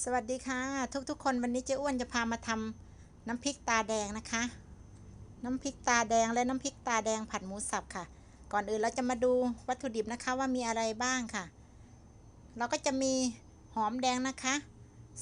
สวัสดีค่ะ ทุกๆ คนวันนี้เจ๊อ้วนจะพามาทำน้ำพริกตาแดงนะคะ น้ำพริกตาแดงและน้ำพริกตาแดงผัดหมูสับค่ะ ก่อนอื่นเราจะมาดูวัตถุดิบนะคะว่ามีอะไรบ้างค่ะ เราก็จะมีหอมแดงนะคะ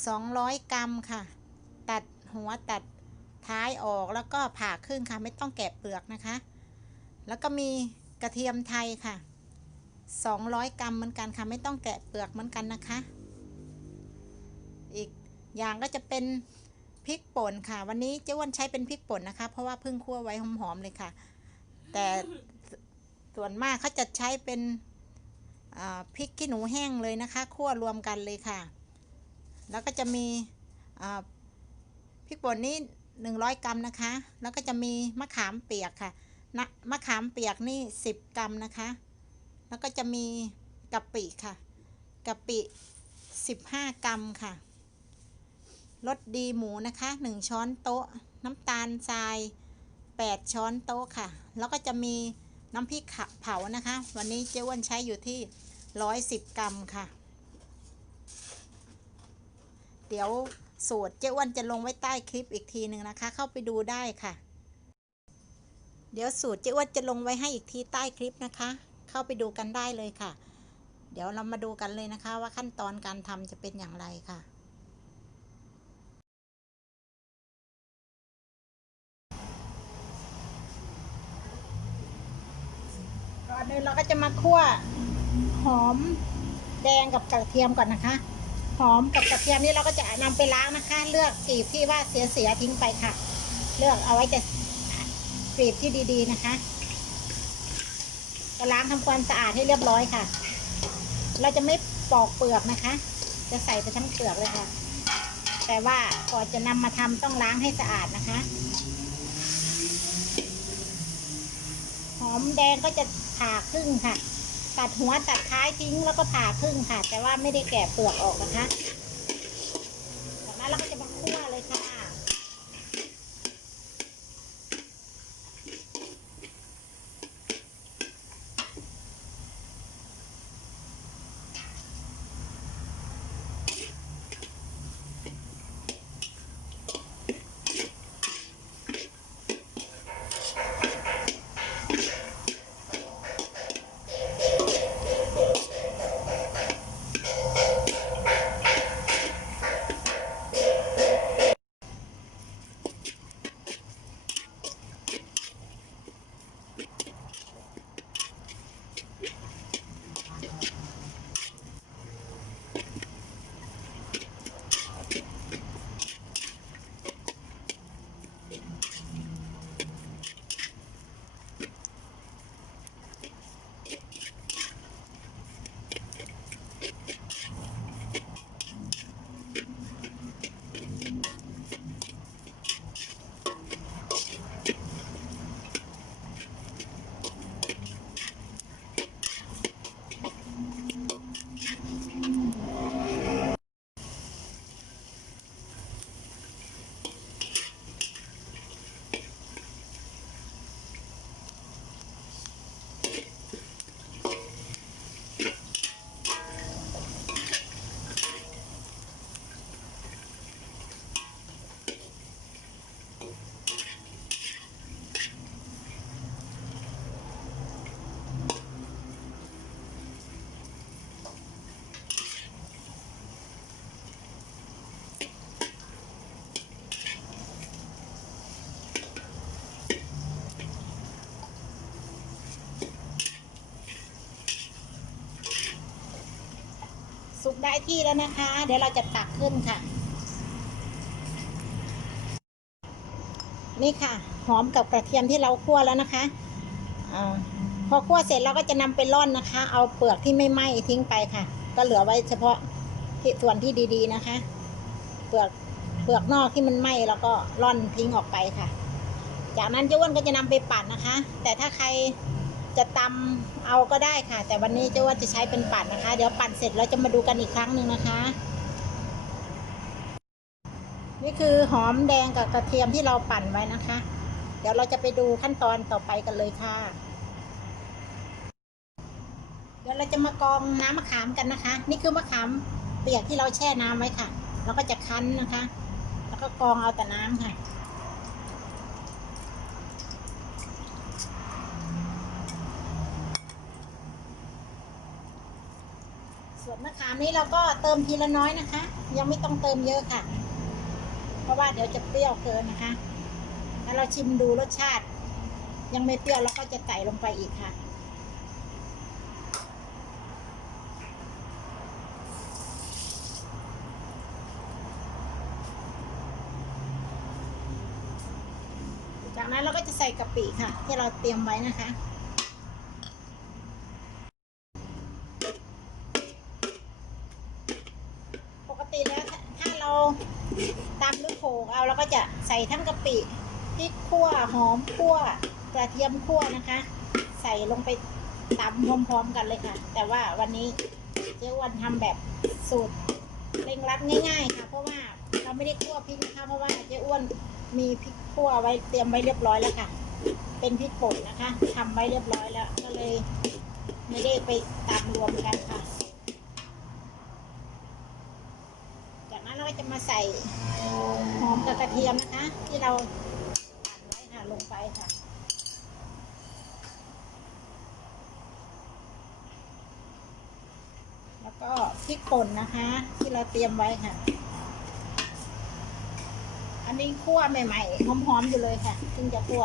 200 กรัมค่ะ ตัดหัวตัดท้ายออกแล้วก็ผ่าครึ่งค่ะ ไม่ต้องแกะเปลือกนะคะ แล้วก็มีกระเทียมไทยค่ะ 200 กรัมเหมือนกันค่ะ ไม่ต้องแกะเปลือกเหมือนกันนะคะ อีกอย่างก็จะเป็นพริกป่นค่ะ วันนี้เจ้วนใช้เป็นพริกป่นนะคะ เพราะว่าเพิ่งคั่วไว้หอมๆเลยค่ะ แต่ส่วนมากเขาจะใช้เป็นพริกขี้หนูแห้งเลยนะคะคั่วรวมกันเลยค่ะ แล้วก็จะมีพริกป่นนี่100 กรัมนะคะ แล้วก็จะมีมะขามเปียกค่ะนะมะขามเปียกนี่ 10 กรัมนะคะ แล้วก็จะมีกะปิค่ะกะปิ 15 กรัมค่ะ รสดีหมูนะคะ 1 ช้อนโต๊ะ น้ำตาลทราย 8 ช้อนโต๊ะค่ะ แล้วก็จะมีน้ำพริกขะเผานะคะ วันนี้เจ๊อ้วนใช้อยู่ที่ 110 กรัมค่ะ เดี๋ยวสูตรเจ๊อ้วนจะลงไว้ใต้คลิปอีกทีหนึ่งนะคะ เข้าไปดูได้ค่ะ เดี๋ยวสูตรเจ๊อ้วนจะลงไว้ให้อีกทีใต้คลิปนะคะ เข้าไปดูกันได้เลยค่ะ เดี๋ยวเรามาดูกันเลยนะคะว่าขั้นตอนการทำจะเป็นอย่างไรค่ะ ก่ อนอื่นเราก็จะมาคั่วหอมแดงกับกระเทียมก่อนนะคะ หอมกับกระเทียมนี่เราก็จะนำไปล้างนะคะ เลือกกลีบที่ว่าเสียๆทิ้งไปค่ะ เลือกเอาไว้แต่กลีบที่ดีๆนะคะก็ล้างทำความสะอาดให้เรียบร้อยค่ะ เราจะไม่ปอกเปลือกนะคะ จะใส่ไปทั้งเปลือกเลยค่ะ แต่ว่าก่อนจะนำมาทำต้องล้างให้สะอาดนะคะ หอมแดงก็จะผ่าครึ่งค่ะ ตัดหัวตัดท้ายทิ้งแล้วก็ผ่าครึ่งค่ะ แต่ว่าไม่ได้แกะเปลือกออกนะคะ ได้ที่แล้วนะคะ เดี๋ยวเราจะตักขึ้นค่ะ นี่ค่ะ หอมกับกระเทียมที่เราคั่วแล้วนะคะอาพอคั่วเสร็จเราก็จะนำไปร่อนนะคะ เอาเปลือกที่ไม่ไหม้ทิ้งไปค่ะ ก็เหลือไว้เฉพาะที่ส่วนที่ดีๆนะคะ เปลือกเปลือกนอกที่มันไหม้แล้วก็ร่อนทิ้งออกไปค่ะ จากนั้นเจ้าอ้วนก็จะนำไปปั่นนะคะ แต่ถ้าใคร จะตำเอาก็ได้ค่ะ แต่วันนี้เจ้าอ้วนจะใช้เป็นปั่นนะคะ เดี๋ยวปั่นเสร็จเราจะมาดูกันอีกครั้งหนึ่งนะคะ นี่คือหอมแดงกับกระเทียมที่เราปั่นไว้นะคะ เดี๋ยวเราจะไปดูขั้นตอนต่อไปกันเลยค่ะ เดี๋ยวเราจะมากรองน้ำมะขามกันนะคะ นี่คือมะขามเปียกที่เราแช่น้ำไว้ค่ะ เราก็จะคั้นนะคะ แล้วก็กรองเอาแต่น้ำค่ะ ส่วนมะขามนี้เราก็เติมทีละน้อยนะคะ ยังไม่ต้องเติมเยอะค่ะ เพราะว่าเดี๋ยวจะเปรี้ยวเกินนะคะถ้าเราชิมดูรสชาติ ยังไม่เปรี้ยวเราก็จะใส่ลงไปอีกค่ะ จากนั้นเราก็จะใส่กะปิค่ะ ที่เราเตรียมไว้นะคะ ปกติแล้วถ้าถ้าเราตำหรือโขลกเอาเราก็จะ ใส่ทั้งกะปิพริกขั่วหอมขั่วกระเทียมขั่วนะคะ ใส่ลงไปตำพร้อมๆกันเลยค่ะ แต่ว่าวันนี้เจ๊อ้วันทำแบบสูตรเร่งรัดง่าย ๆ ค่ะ เพราะว่าเราไม่ได้คั่วพริกนะคะเพราะว่าเจ๊อ้วนมีพริกขั่วไว้เตรียมไว้เรียบร้อยแล้วค่ะ เป็นพริกป่นนะคะทำไว้เรียบร้อยแล้ว ก็เลย ไม่ได้ไปตำรวมกันค่ะ จา ก็จะมาใส่หอมกับกระเทียมนะคะ ที่เราปั่นไว้ค่ะลงไปค่ะ แล้วก็พริกป่นนะคะ ที่เราเตรียมไว้ค่ะ อันนี้คั่วใหม่ๆหอมๆอยู่เลยค่ะเพิ่งจะคั่ว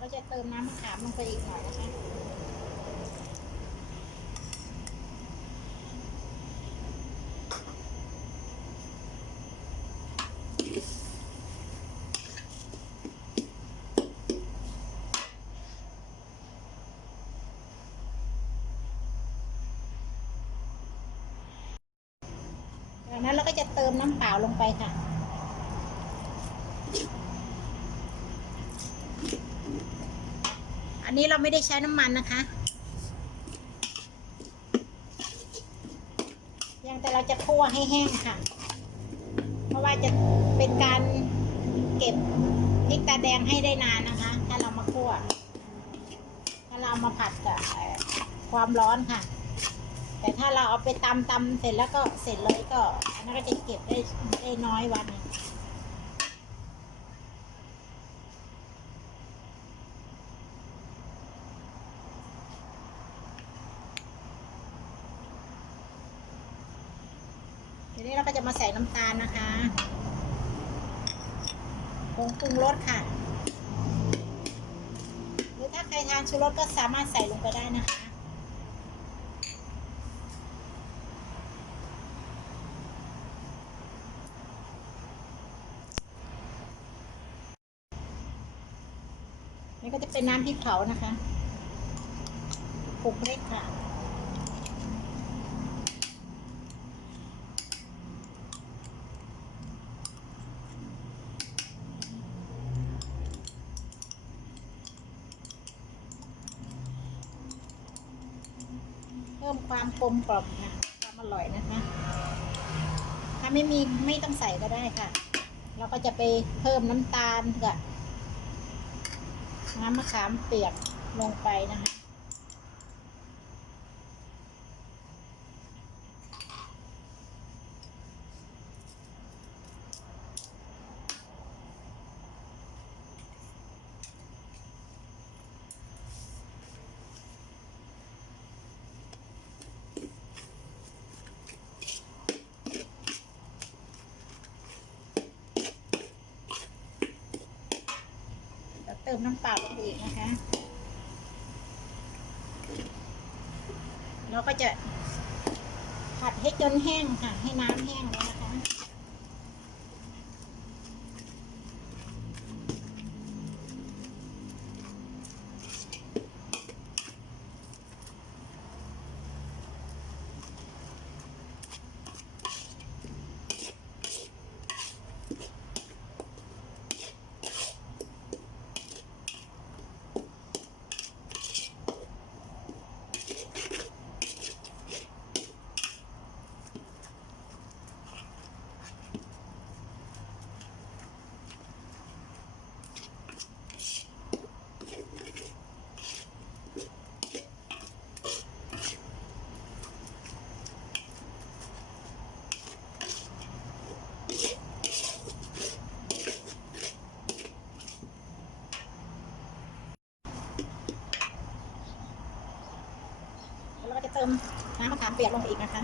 ก็จะเติมน้ำมะขามลงไปอีกหน่อยนะคะจากนั้นเราก็จะเติมน้ำเปล่าลงไปค่ะ อันนี้เราไม่ได้ใช้น้ำมันนะคะ ยังแต่เราจะคั่วให้แห้งค่ะ เพราะว่าจะเป็นการเก็บพริกตาแดงให้ได้นานนะคะ ถ้าเรามาคั่ว ถ้าเรามาผัดกับความร้อนค่ะ แต่ถ้าเราเอาไปตำตำเสร็จแล้วก็เสร็จเลยก็อันนั้นก็จะเก็บได้ได้น้อยวัน ทีนี้เราก็จะมาใส่น้ำตาลนะคะผงปรุงรสค่ะ หรือถ้าใครทานชูรสก็สามารถใส่ลงไปได้นะคะ นี่ก็จะเป็นน้ำพริกเผานะคะปลุกเล็กค่ะ พิ่มความกลมกล่อมค่ะความอร่อยนะคะ ถ้าไม่มีไม่ต้องใส่ก็ได้ค่ะ เราก็จะไปเพิ่มน้ำตาลกับน้ำมะขามเปียกลงไปนะคะ ติมน้ำเปล่าลงไปอีกนะคะ เราก็จะผัดให้จนแห้งค่ะ ให้น้ำแห้งแลยนะคะ ต ติมน้ำมะขามเปียกลงไปอีกนะคะ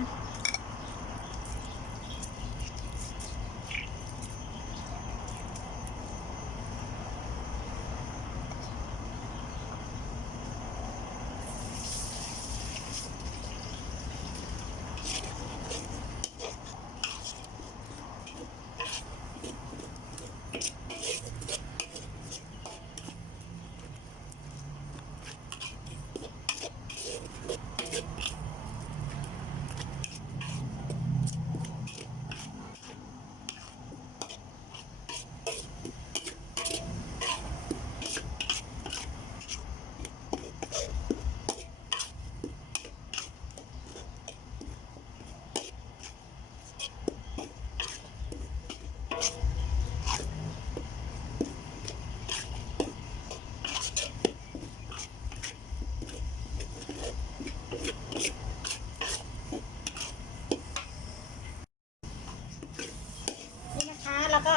นี่นะคะ แล้วก็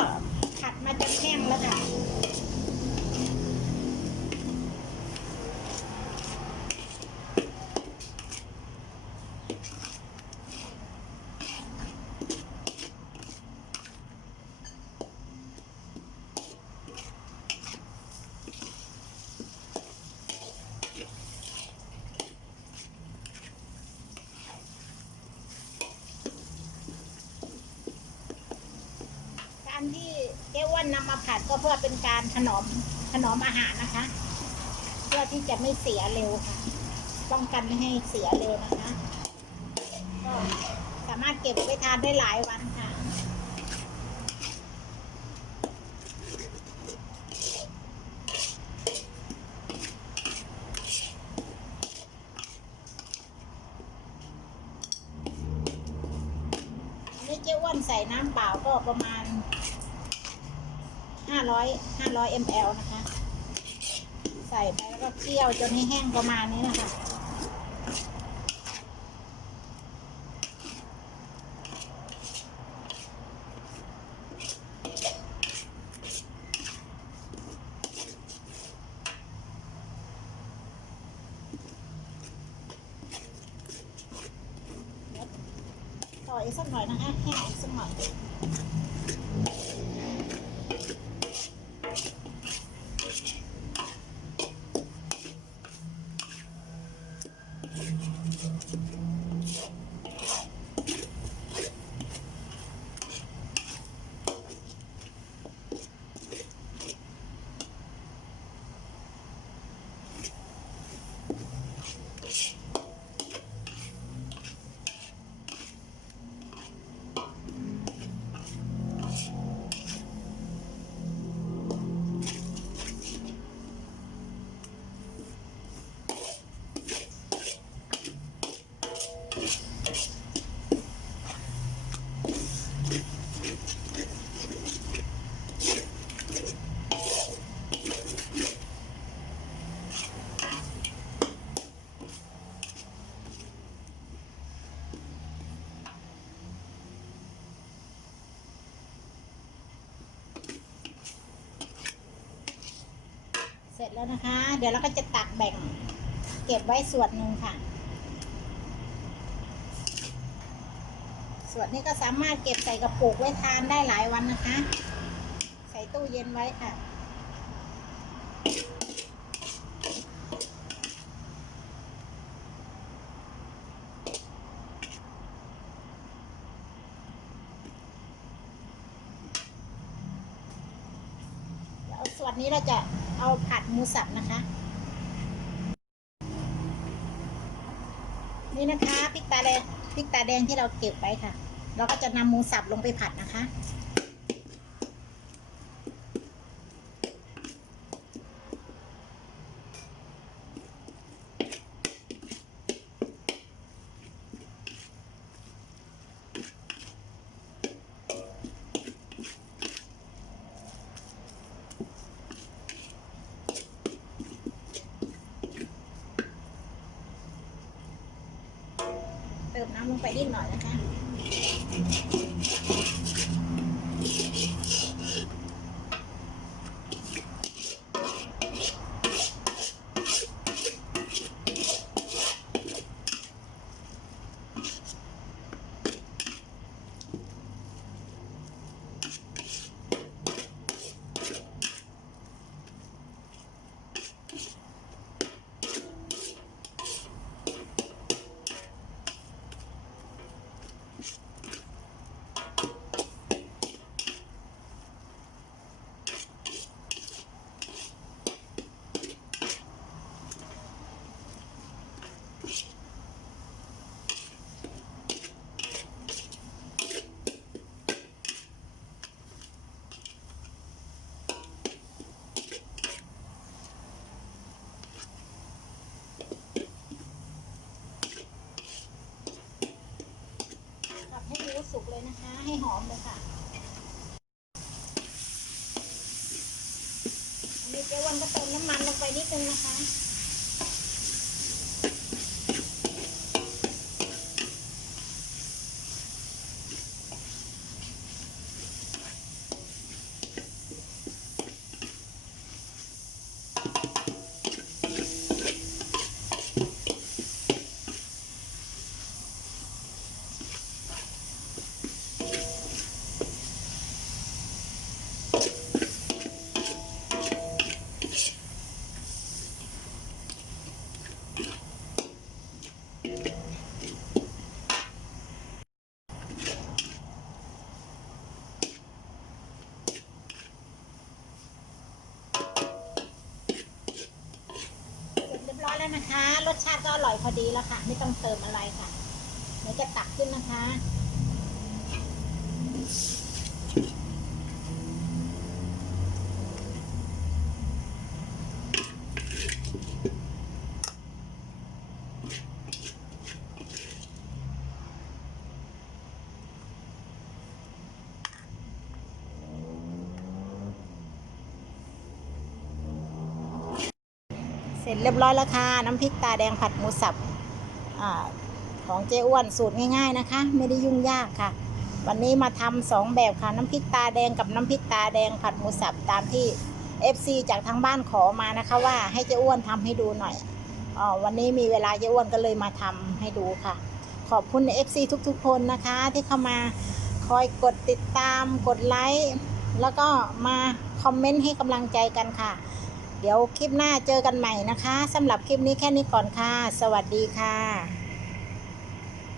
ผัดมาจนแห้งแล้วค่ะ การที่เจ๊อ้ วนนำมาผัดก็เพื่อเป็นการถนอมถนอมอาหารนะคะ เพื่อที่จะไม่เสียเร็วค่ะ ป้องกันไม่ให้เสียเร็วนะคะก็สามารถเก็บไว้ทานได้หลายวันค่ะอันนี้เจ๊อ้วนใส่น้ำเปล่าก็ประมาณ 500 500 ml นะคะ ใส่ไปแล้วก็เคี่ยวจนให้แห้งประมาณนี้นะคะ ต่ออีกสักหน่อยนะคะแห้งอีกสักหน่อย เสร็จแล้วนะคะ เดี๋ยวเราก็จะตักแบ่ง เก็บไว้ส่วนหนึ่งค่ะ ส่วนนี้ก็สามารถเก็บใส่กระปุกไว้ทานได้หลายวันนะคะ ใส่ตู้เย็นไว้ค่ะ แล้วส่วนนี้เราจะเอาผัดห มูสับนะคะ นี่นะคะพริกตาแดงพริกตาแดงที่เราเก็บไว้ค่ะ เราก็จะนำหมูสับลงไปผัดนะคะ นะคะ รสชาติก็อร่อยพอดีแล้วค่ะ ไม่ต้องเติมอะไรค่ะเดี๋ยวจะตักขึ้นนะคะ เรียบร้อยแล้วค่ะ น้ำพริกตาแดงผัดหมูสับอของเจ๊อ้วนสูตรง่ายๆนะคะ ไม่ได้ยุ่งยากค่ะ วันนี้มาทำสองแบบค่ะ น้ำพริกตาแดงกับน้ำพริกตาแดงผัดหมูสับตามที่ FC จากทางบ้านขอมานะคะ ว่าให้เจ๊อ้วนทำให้ดูหน่อยอวันนี้มีเวลาเจ๊อ้วนก็เลยมาทำให้ดูค่ะ ขอบคุณ FC ทุกๆ คนนะคะ ที่เข้ามาคอยกดติดตามกดไลค์แล้วก็มาคอมเมนต์ให้กำลังใจกันค่ะ เดี๋ยวคลิปหน้าเจอกันใหม่นะคะสำหรับคลิปนี้แค่นี้ก่อนค่ะ สวัสดีค่ะ